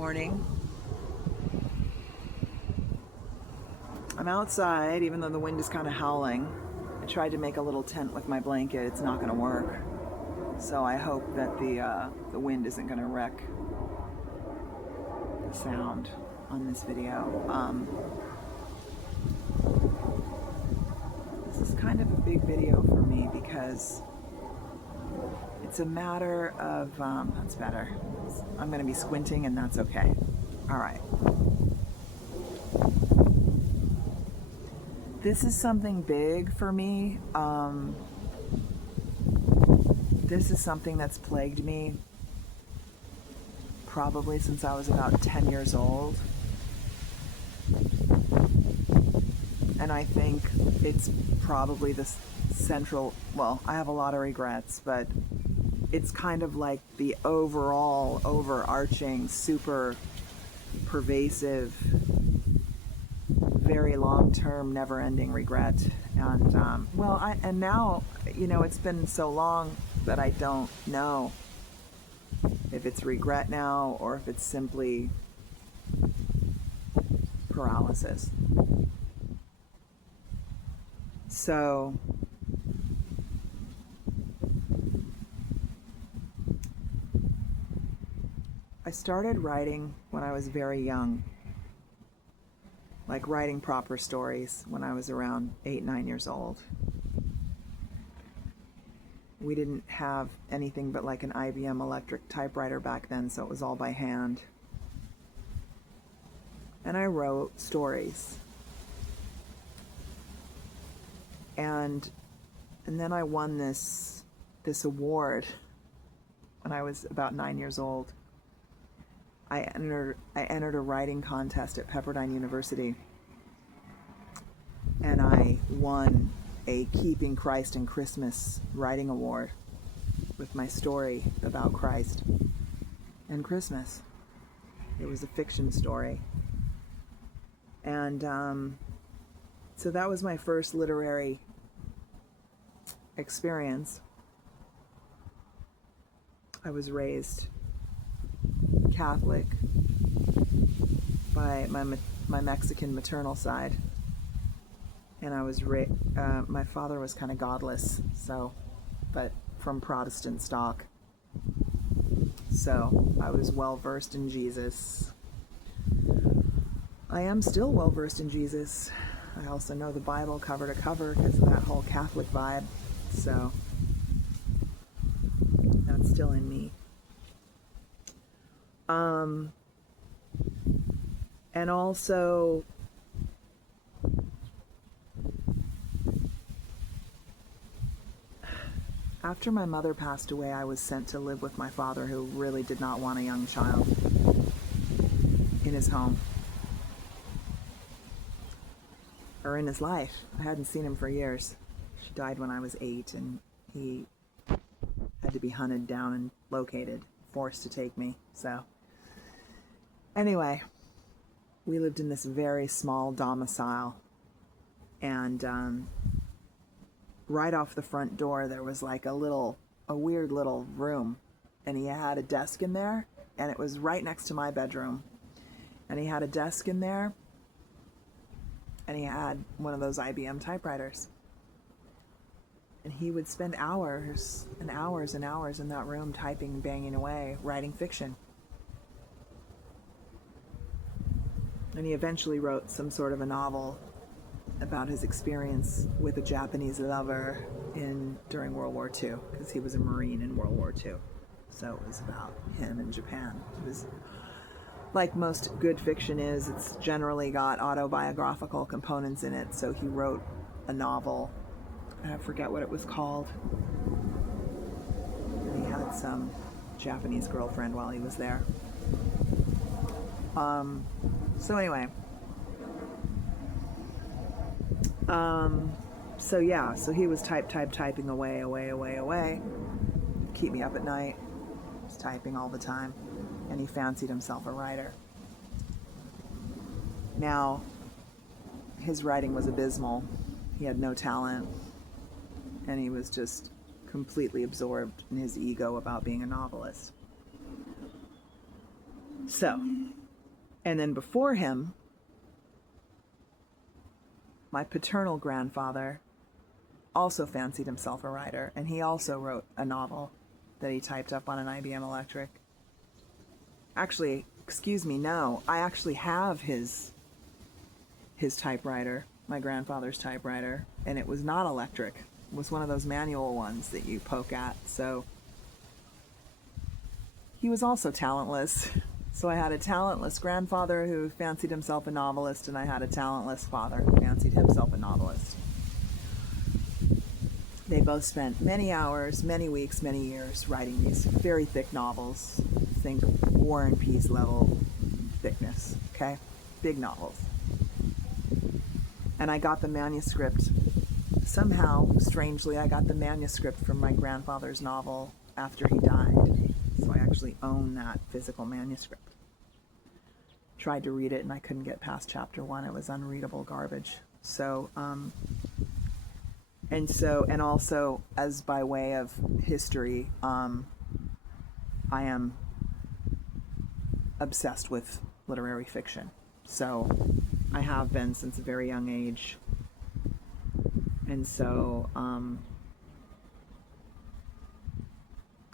Morning. I'm outside, even though the wind is kind of howling. I tried to make a little tent with my blanket. It's not going to work. So I hope that the wind isn't going to wreck the sound on this video. This is kind of a big video for me because it's a matter of, that's better. I'm going to be squinting and that's okay. All right. This is something big for me. This is something that's plagued me probably since I was about 10 years old. And I think it's probably the central, well, I have a lot of regrets, but it's kind of like the overall, overarching, super pervasive, very long-term, never-ending regret. And and now, it's been so long that I don't know if it's regret now or if it's simply paralysis. So I started writing when I was very young, like writing proper stories when I was around 8, 9 years old. We didn't have anything but like an IBM electric typewriter back then, so it was all by hand. And I wrote stories. And then I won this award when I was about 9 years old. I entered a writing contest at Pepperdine University, and I won a Keeping Christ in Christmas writing award with my story about Christ and Christmas. It was a fiction story. And so that was my first literary experience. I was raised Catholic by my Mexican maternal side, and I was my father was kind of godless, but from Protestant stock. So I was well versed in Jesus. I am still well versed in Jesus. I also know the Bible cover to cover because of that whole Catholic vibe. So that's still in me. And also, after my mother passed away, I was sent to live with my father, who really did not want a young child in his home or in his life. I hadn't seen him for years. She died when I was 8, and he had to be hunted down and located, forced to take me. So anyway, we lived in this very small domicile, and right off the front door there was like a weird little room, and he had a desk in there, and it was right next to my bedroom, and he had a desk in there, and he had one of those IBM typewriters, and he would spend hours and hours and hours in that room typing, banging away, writing fiction. And he eventually wrote some sort of a novel about his experience with a Japanese lover during World War II, because he was a Marine in World War II. So it was about him in Japan. It was, like most good fiction is, it's generally got autobiographical components in it. So he wrote a novel. I forget what it was called. And he had some Japanese girlfriend while he was there. So anyway, so he was typing away, keep me up at night, was typing all the time, and he fancied himself a writer. Now, his writing was abysmal. He had no talent, and he was just completely absorbed in his ego about being a novelist. So And then before him, my paternal grandfather also fancied himself a writer, and he also wrote a novel that he typed up on an IBM Electric. Actually, excuse me, no, I actually have his typewriter, my grandfather's typewriter, and it was not electric. It was one of those manual ones that you poke at. So he was also talentless. So I had a talentless grandfather who fancied himself a novelist, and I had a talentless father who fancied himself a novelist. They both spent many hours, many weeks, many years writing these very thick novels. Think War and Peace level thickness, okay? Big novels. And I got the manuscript. Somehow, strangely, I got the manuscript from my grandfather's novel after he died. So I actually own that physical manuscript. Tried to read it and I couldn't get past chapter 1. It was unreadable garbage. So, and also, as by way of history, I am obsessed with literary fiction. So I have been since a very young age. And so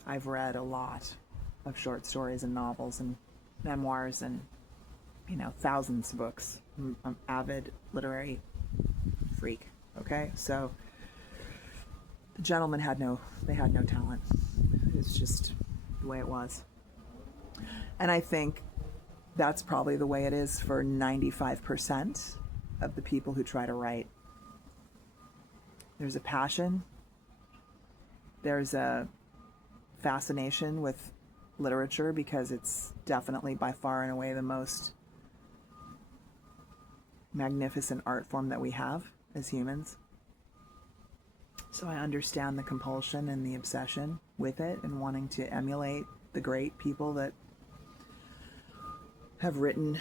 I've read a lot of short stories and novels and memoirs and, thousands of books. I'm an avid literary freak. Okay, so the gentlemen had no talent. It's just the way it was. And I think that's probably the way it is for 95% of the people who try to write. There's a passion. There's a fascination with literature because it's definitely by far and away the most magnificent art form that we have as humans. So I understand the compulsion and the obsession with it and wanting to emulate the great people that have written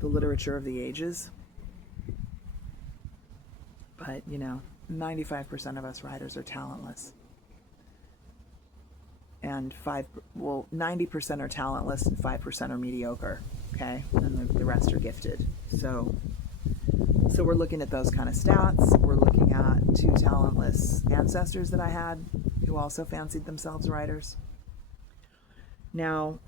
the literature of the ages. But, 95% of us writers are talentless. And 90% are talentless and 5% are mediocre, okay? And the rest are gifted. So we're looking at those kind of stats. We're looking at 2 talentless ancestors that I had who also fancied themselves writers. Now,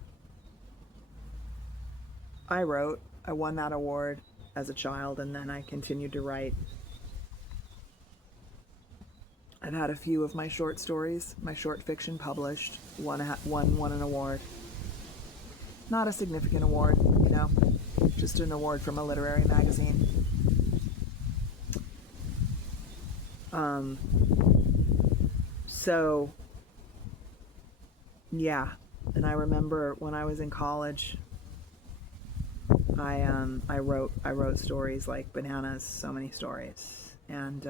I won that award as a child, and then I continued to write. I've had a few of my short stories, my short fiction published. One won an award. Not a significant award, just an award from a literary magazine. So, yeah. And I remember when I was in college, I wrote stories like bananas, so many stories, and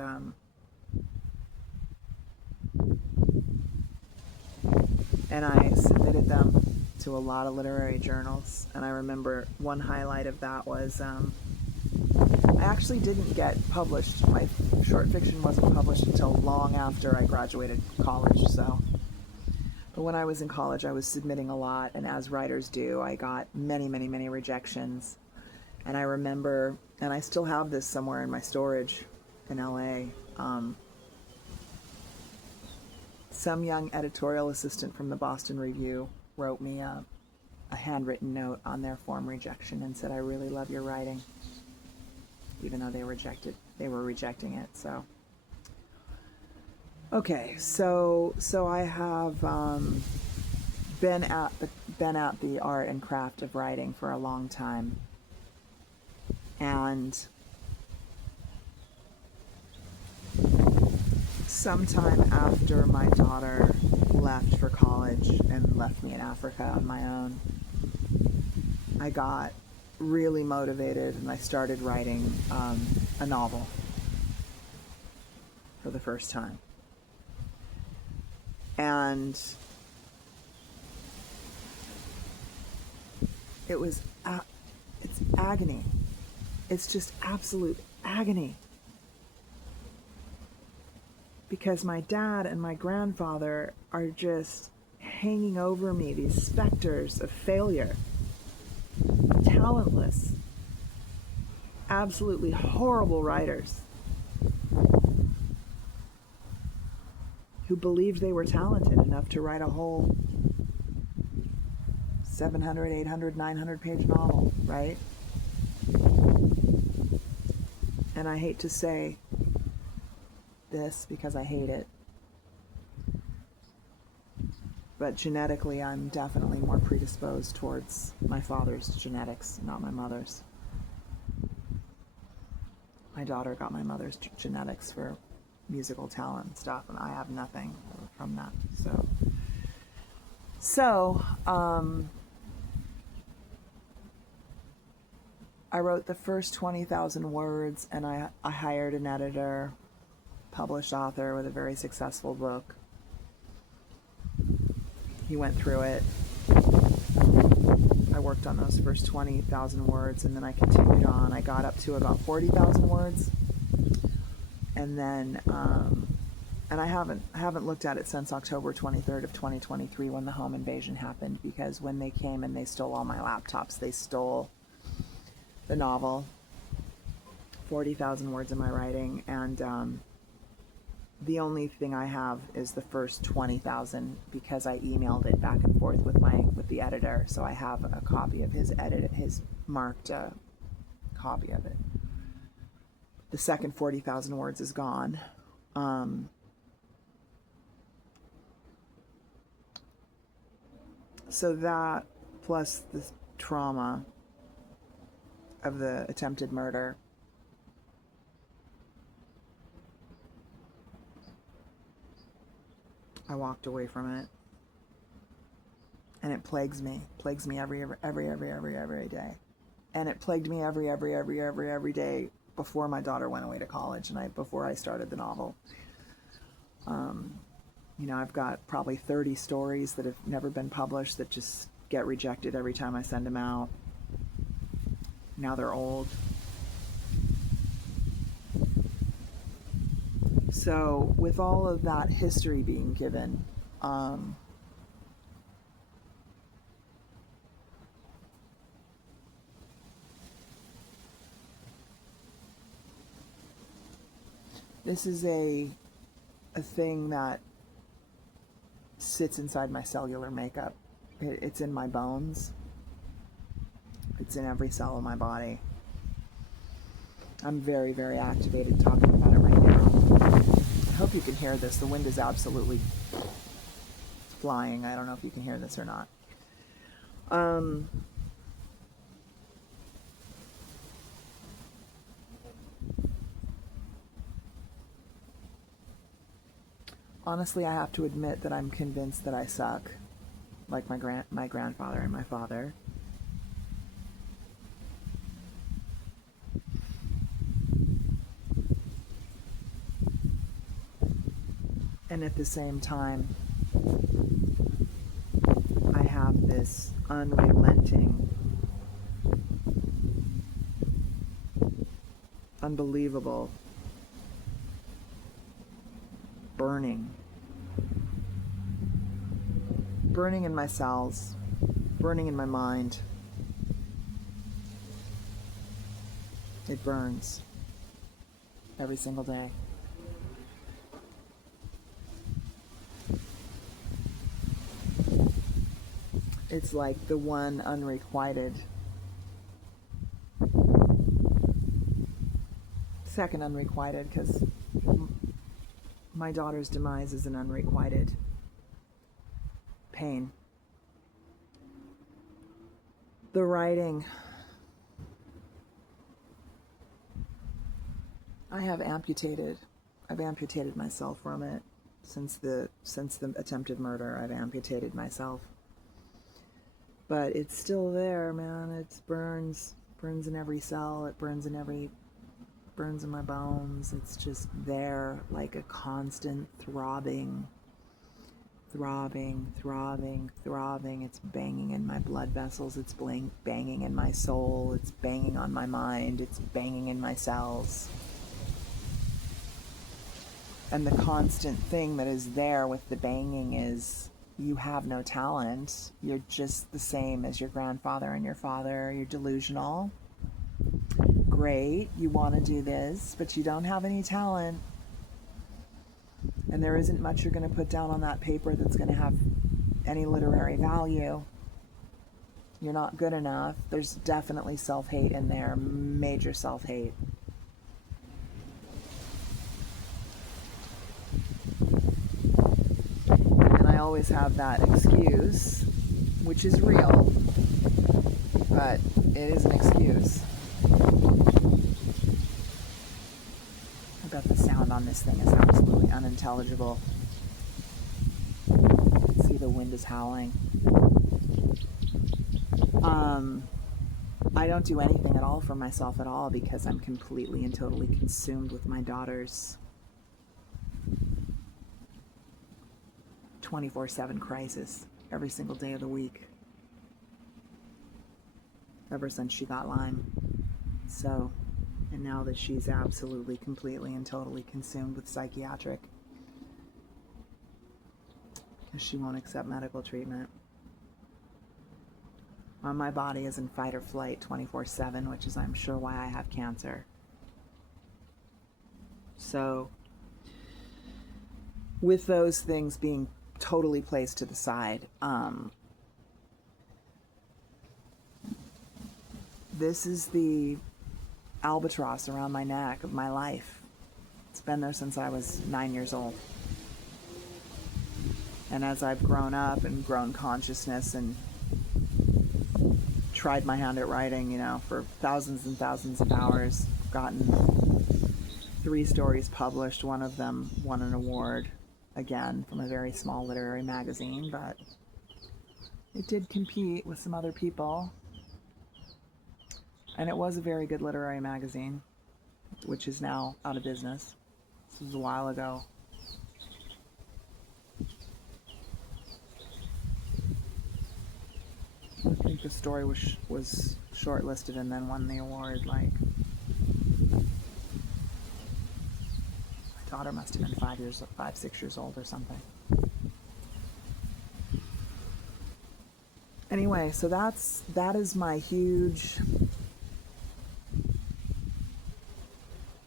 I submitted them to a lot of literary journals. And I remember one highlight of that was I actually didn't get published. My short fiction wasn't published until long after I graduated college. But when I was in college, I was submitting a lot, and as writers do, I got many, many, many rejections. And I remember, and I still have this somewhere in my storage in LA, some young editorial assistant from the Boston Review wrote me a handwritten note on their form rejection and said, "I really love your writing," even though they were rejecting it. So, okay, so I have been at the art and craft of writing for a long time, and sometime after my daughter left for college and left me in Africa on my own, I got really motivated and I started writing a novel for the first time. And it's agony. It's just absolute agony. Because my dad and my grandfather are just hanging over me, these specters of failure. talentless, absolutely horrible writers who believed they were talented enough to write a whole 700, 800, 900 page novel, right? And I hate to say this because I hate it, but genetically I'm definitely more predisposed towards my father's genetics, not my mother's. My daughter got my mother's genetics for musical talent and stuff, and I have nothing from that. So I wrote the first 20,000 words, and I hired an editor, published author with a very successful book. He went through it. I worked on those first 20,000 words, and then I continued on. I got up to about 40,000 words, and then and I haven't looked at it since October 23rd of 2023 when the home invasion happened, because when they came and they stole all my laptops, they stole the novel, 40,000 words of my writing, and the only thing I have is the first 20,000 because I emailed it back and forth with the editor, so I have a copy of his marked copy of it. The second 40,000 words is gone. So that, plus the trauma of the attempted murder, I walked away from it, and it plagues me every day, and it plagued me every day before my daughter went away to college and before I started the novel. I've got probably 30 stories that have never been published that just get rejected every time I send them out. Now they're old. So with all of that history being given, this is a thing that sits inside my cellular makeup. It's in my bones. It's in every cell of my body. I'm very, very activated talking about it right now. I hope you can hear this. The wind is absolutely flying. I don't know if you can hear this or not. Honestly, I have to admit that I'm convinced that I suck, like my grandfather and my father. And at the same time, I have this unrelenting, unbelievable burning in my cells, burning in my mind. It burns every single day. It's like the one unrequited, second unrequited, because my daughter's demise is an unrequited pain. The writing, I've amputated myself from it since the attempted murder. I've amputated myself. But it's still there, man. It burns in every cell. It burns in my bones. It's just there, like a constant throbbing. It's banging in my blood vessels. It's banging in my soul. It's banging on my mind. It's banging in my cells. And the constant thing that is there with the banging is you have no talent. You're just the same as your grandfather and your father. You're delusional. Great, you want to do this, but you don't have any talent. And there isn't much you're going to put down on that paper that's going to have any literary value. You're not good enough. There's definitely self-hate in there, major self-hate. And I always have that excuse, which is real, but it is an excuse. I bet the sound on this thing is absolutely unintelligible. See, the wind is howling. I don't do anything at all for myself at all because I'm completely and totally consumed with my daughter's 24/7 crisis every single day of the week. Ever since she got Lyme. So, and now that she's absolutely, completely, and totally consumed with psychiatric because she won't accept medical treatment. My body is in fight or flight 24/7, which is, I'm sure, why I have cancer. So, with those things being totally placed to the side, this is the albatross around my neck of my life. It's been there since I was 9 years old. And as I've grown up and grown consciousness and tried my hand at writing, for thousands and thousands of hours, gotten 3 stories published. One of them won an award, again, from a very small literary magazine, but it did compete with some other people. And it was a very good literary magazine, which is now out of business. This was a while ago. I think the story was shortlisted and then won the award. My daughter must have been 5, 6 years old or something. Anyway, so that is my huge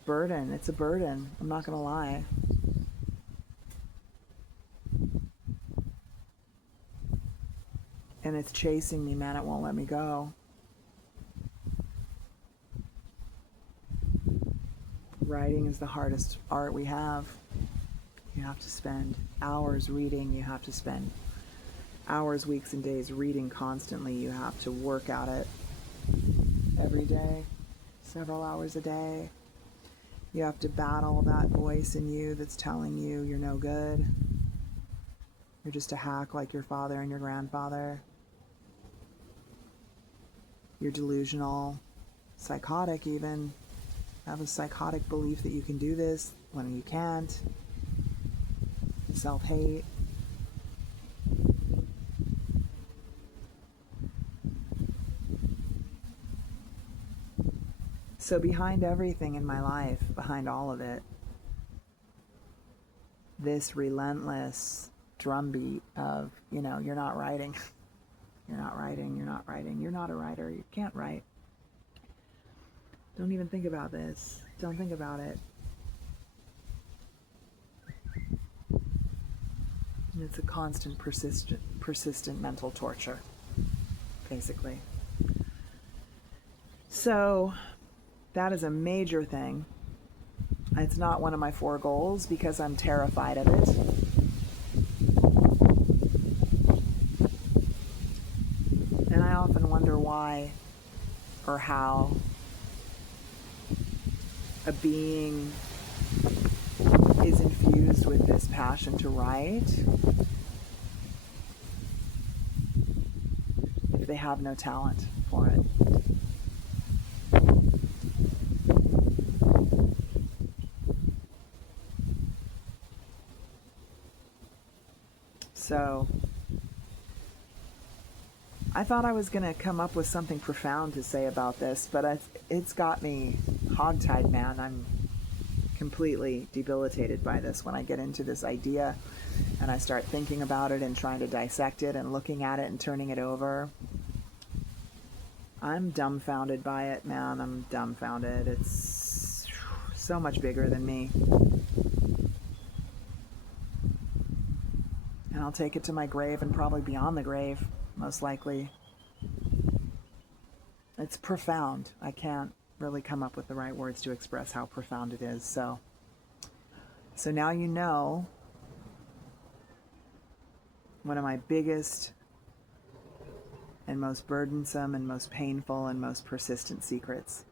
burden. It's a burden. I'm not gonna lie. And it's chasing me, man. It won't let me go. Writing is the hardest art we have. You have to spend hours reading. You have to spend hours, weeks, and days reading constantly. You have to work at it every day, several hours a day. You have to battle that voice in you that's telling you you're no good. You're just a hack like your father and your grandfather. You're delusional, psychotic even. Have a psychotic belief that you can do this when you can't. Self-hate. So behind everything in my life, behind all of it, this relentless drumbeat of, you're not writing. You're not writing, you're not writing, you're not a writer, you can't write. Don't even think about this. Don't think about it. And it's a constant, persistent mental torture, basically. So, that is a major thing. It's not one of my 4 goals because I'm terrified of it. And I often wonder why or how a being is infused with this passion to write if they have no talent for it. So I thought I was going to come up with something profound to say about this, but it's got me hogtied, man. I'm completely debilitated by this when I get into this idea and I start thinking about it and trying to dissect it and looking at it and turning it over. I'm dumbfounded by it, man. I'm dumbfounded. It's so much bigger than me. And I'll take it to my grave and probably beyond the grave, most likely. It's profound. I can't really come up with the right words to express how profound it is. So now you know one of my biggest and most burdensome and most painful and most persistent secrets